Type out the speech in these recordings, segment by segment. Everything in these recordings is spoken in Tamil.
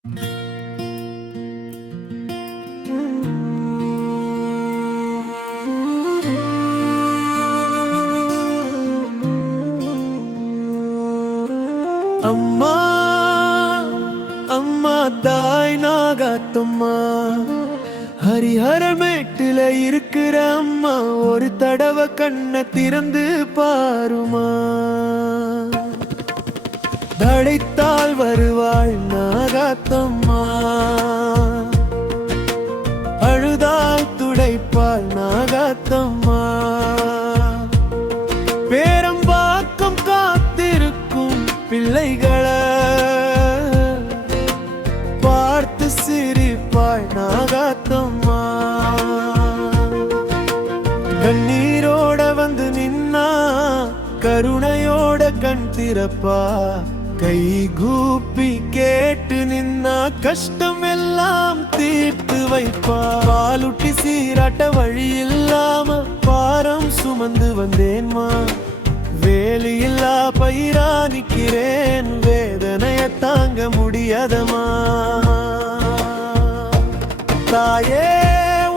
அம்மா அம்மா தாய் நாகாத்தம்மா ஹரிஹரமேட்டில இருக்கிற அம்மா ஒரு தடவை கண்ணை திறந்து பாருமா. தடைத்தால் வருவாள் நாகாத்தம்மா, அழுதால் துடைப்பாள் நாகாத்தம்மா. பேரம்பாக்கம் காத்திருக்கும் பிள்ளைகளை பார்த்து சிரிப்பாள் நாகாத்தம்மா. கண்ணீரோட வந்து நின்னா கருணையோட கண் திறப்பா. கை கூப்பி கேட்டு நின்னா கஷ்டம் எல்லாம் தீர்த்து வைப்பா. பாலுட்டி சீராட்ட வழி இல்லாம பாரம் சுமந்து வந்தேன்மா. வேலியில்லா பயிரா நிக்கிறேன், வேதனைய தாங்க முடியாதமா. தாயே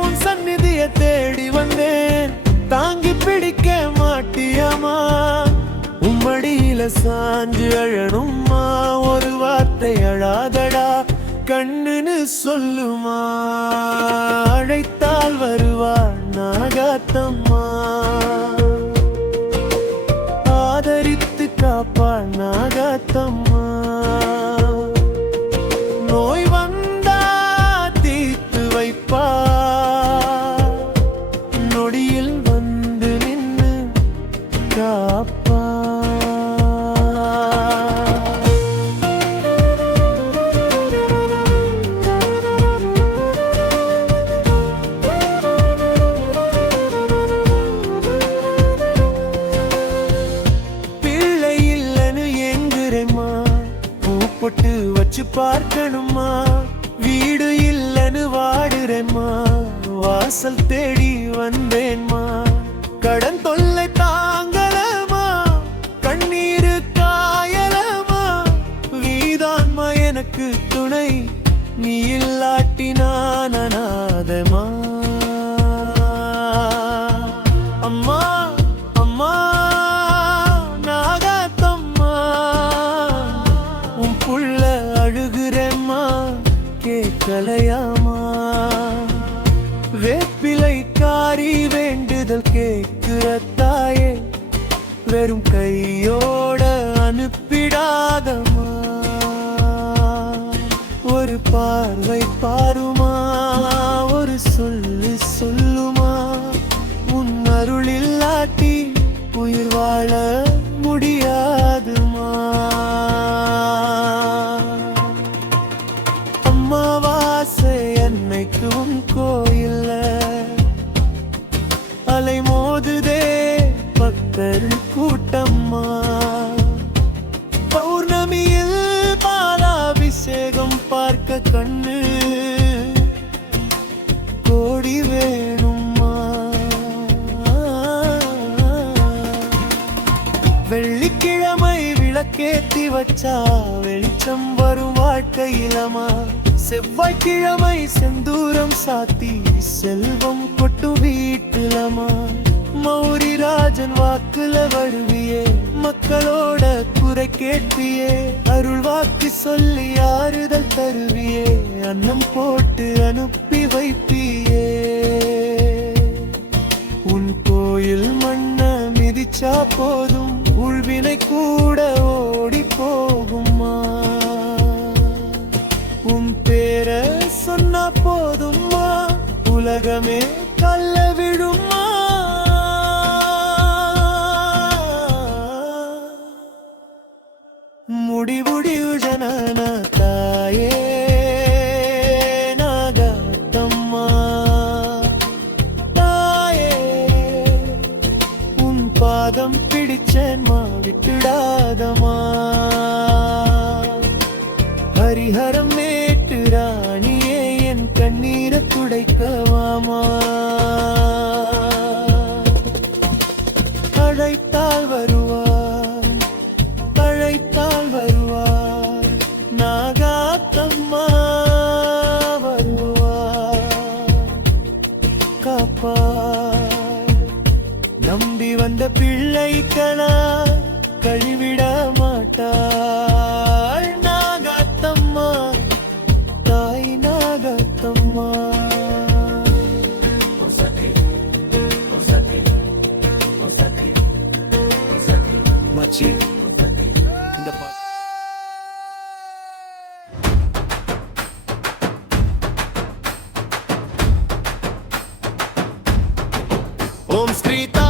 உன் சந்நிதிய தேடி வந்தேன், தாங்கி பிடிக்க மாட்டியம்மா. உம்மடியில சாஞ்சு அழணும்மா, ஒரு வார்த்தை அழாதடா கண்ணுன்னு சொல்லுமா. அழைத்தால் வருவாள் நாகாத்தம்மா, ஆதரித்து காப்பாள் நாகாத்தம்மா. நோய் வந்தா தீர்த்து வைப்பா, நொடியில் வந்து நின்று காப்பா. பொட்டு வச்சு பார்க்கணுமா, வீடு இல்லன்னு வாடுறேம்மா. வாசல் தேடி வந்தேன்மா, கடன் தொல்லை தாங்கலமா, கண்ணீரு காயலமா. நீதான்மா எனக்கு துணை, நீ இல்லாட்டி நான் அநாதமா. அம்மா அம்மா புள்ள அழுகிறேம்மா, கேட்கலையாமா. வேப்பிலை காரி வேண்டுதல் கேட்கிற தாயே, வெறும் கையோட அனுப்பிடாதம்மா. ஒரு பார்வை பாருமா, ஒரு சொல்லு சொல்லுமா. உன் அருள் இல்லாட்டி உயிர் வாழ முடியாதுமா. அம்மாவாசை அன்னைக்கு உன் கோயில்ல அலை மோதுதே பக்தர் கூட்டம்மா. பௌர்ணமியில் பாலாபிஷேகம் பார்க்க கண்ணு கோடி வேணும்மா. வெள்ளிக்கிழமை விளக்கேத்தி வச்சா வெளிச்சம் வரும் வாழ்க்கையிலமா. செவ்வாய்க்கிழமை செந்தூரம் சாத்தி செல்வம் கொட்டு வீட்டுலமா. மௌரி ராஜன் வாக்குல வருவியே, மக்களோட குறை கேட்பியே. அருள் வாக்கு சொல்லி ஆறுதல் தருவியே, அன்னம் போட்டு அனுப்பி வைப்பியே. உன் கோயில் மண்ண மிதிச்சா போதும், உள்வினை கூட ஓடி போகுமா. உன் பேர சொன்னா போதும்மா, உலகமே கல்ல விழுமா. முடிவுடிவு ஜனன தாயே நாகாத்தம்மா. தாயே உன் பாதம் பிடிச்சேன்மா, விட்டுடாதமா. ஹரிஹரம் மேட்டு ராணியே, என் கண்ணீரை துடைக்கவாமா. அழைத்தால் வருவார், அழைத்தால் வருவார் நாகாத்தம்மா. ஓம் ஸ்ரீதா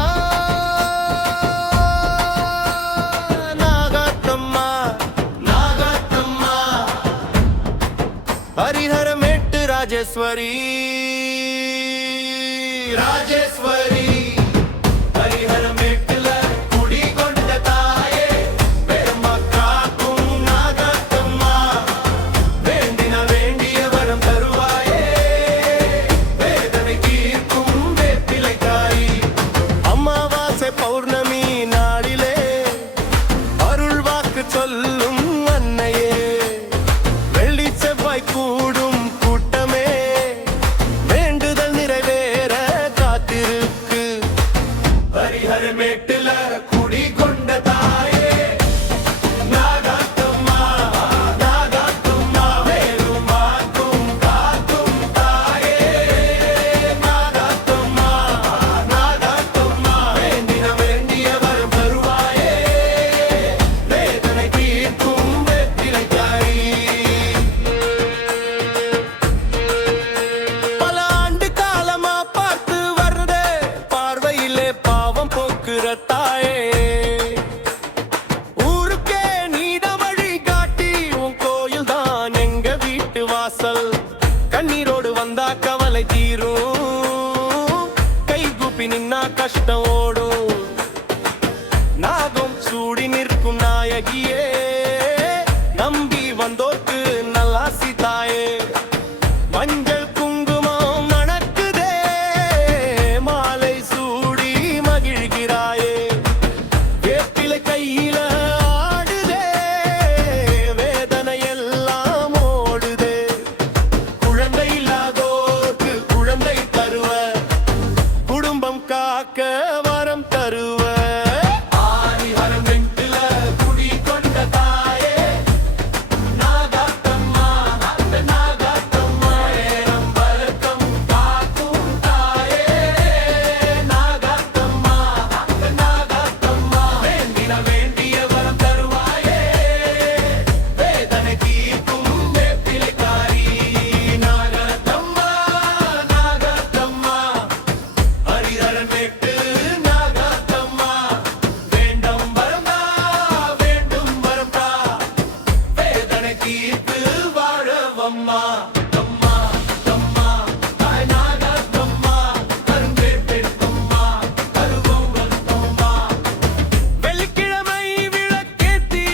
நாகாத்தம்மா நாகாத்தம்மா ஹரிஹரமேட்டு ராஜேஸ்வரி ராஜேஸ்வரி ஹரிஹரமேட்டுல குடி கொண்ட தாயே பெருமா காக்கும் நாகாத்தம்மா வேண்டின வேண்டிய வரம் தருவாயே வேதனை தீர்க்கும் வேப்பிலை தாய் அமாவாசை பௌர்ணமி நாளிலே அருள் வாக்கு சொல்லும் அன்னையே வெள்ளி செவ்வாய் கூடும் கூட்டமே வேண்டுதல் நிறைவேற காத்திருக்கு ஹரிஹரமேட்டுல குடி கொண்ட தாயே நாகாத்தம்மா நாகாத்தம்மா வேலும் வாக்கும் காக்கும் தாயே நாகாத்தம்மா நாகாத்தம்மா வேண்டின வேண்டிய வரம் தருவாயே வேதனை தீர்க்கும் வெற்றிலை தாய் பல ஆண்டு காலமா பார்த்து வருதே பார்வையிலே பாவம் போக்குற தாயே ஊருக்கே நீதான் வழி காட்டி உன் கோயில் தான் எங்க வீட்டு வாசல் கண்ணீரோடு வந்தா கவலை தீரும் கை கூப்பி நின்னா கஷ்டம் ஓடும் நாகம் சூடி நிற்கும் நாயகியே நம்பி வந்தோர்க்கு நல்லாசி தாயே மஞ்சள் குங்குமம் மணக்குதே மாலை சூடி மகிழ்கிறாயே வேப்பிலை கையில ஆடுதே வேதனை எல்லாம் ஓடுதே குழந்தை இல்லாதோர்க்கு குழந்தை தருவ குடும்பம் காக்க வரம் தருவ ஹரிஹரமேட்டுல குடி கொண்ட தாயே நாகாத்தம்மா நாகாத்தம்மா ஏரம் பரக்கம் காக்கும் தாயே நாகாத்தம்மா நாகாத்தம்மா வேண்டின வேண்டிய வரம் தருவாயே வேதனை தீர்க்கும் வேப்பிலைக்காரி நாகாத்தம்மா நாகாத்தம்மா ஹரிஹரமேட்டு நாகாத்தம்மா வேண்டும் வரம்தா வேண்டும் வரம்தா வேதனை தீர்த்து வாழவம்மா அம்மா அம்மா தாய் நாகாத்தம்மா கரும்பேட்டம்மா கருவம் வந்தம்மா வெள்ளிக்கிழமை விளக்கேத்தி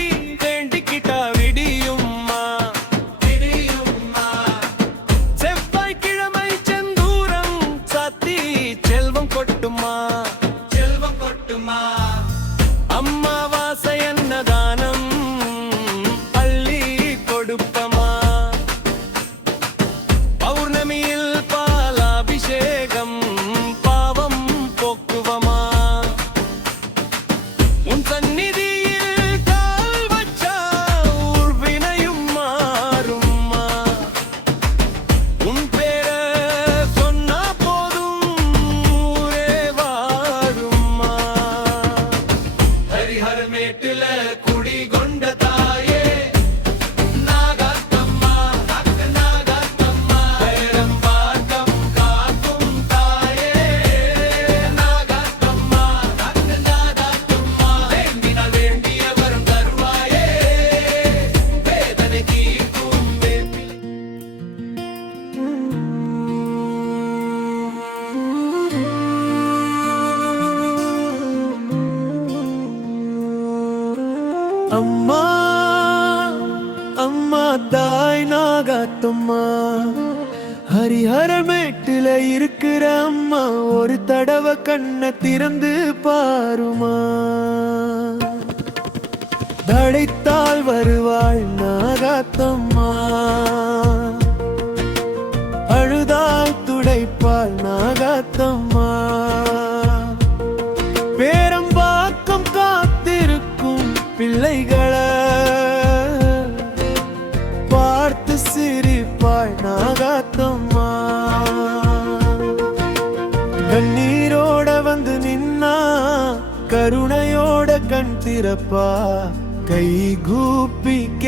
வேண்டிக்கிட்டா விடியும்மா விடியும்மா செவ்வாய்க்கிழமை செந்தூரம் சாத்தி செல்வம் கொட்டுமா செல்வம் கொட்டுமா அம்மாவாசை அன்னதானம் அள்ளி கொடுப்பமா பௌர்ணமியில் பாலாபிஷேகம் பாவம் போக்குவமா உன் சந்நிதியில் கால் வச்சா ஊர் வினையும் மாறும்மா உன் பேர சொன்னா போதும் ஊரே வாழும்மா ஹரிஹரமேட்டுல குடி கொண்ட தாயே நாகாத்தம்மா நாகாத்தம்மா பேரம் பார்க்கம் காக்கும் தாயே நாகாத்தம்மா நாகாத்தம்மா வேண்டின வேண்டிய வரம் தருவாயே வேதனை தீர்க்கும் வேப்பிலை அம்மா அம்மா தாய் நாகாத்தம்மா ஹரிஹரமேட்டுல இருக்கிற அம்மா ஒரு தடவை கண்ணை திறந்து பாருமா தடைத்தால் வருவாள் நாகாத்தம்மா அழுதால் துடைப்பாள் நாகாத்தம்மா பேரம்பாக்கம் காத்திருக்கும் பிள்ளைகளை பார்த்து சிரிப்பாள் நாகாத்தம்மா கண்ணீரோட வந்து நின்னா கருணையோட கண் திறப்பா கை கூப்பி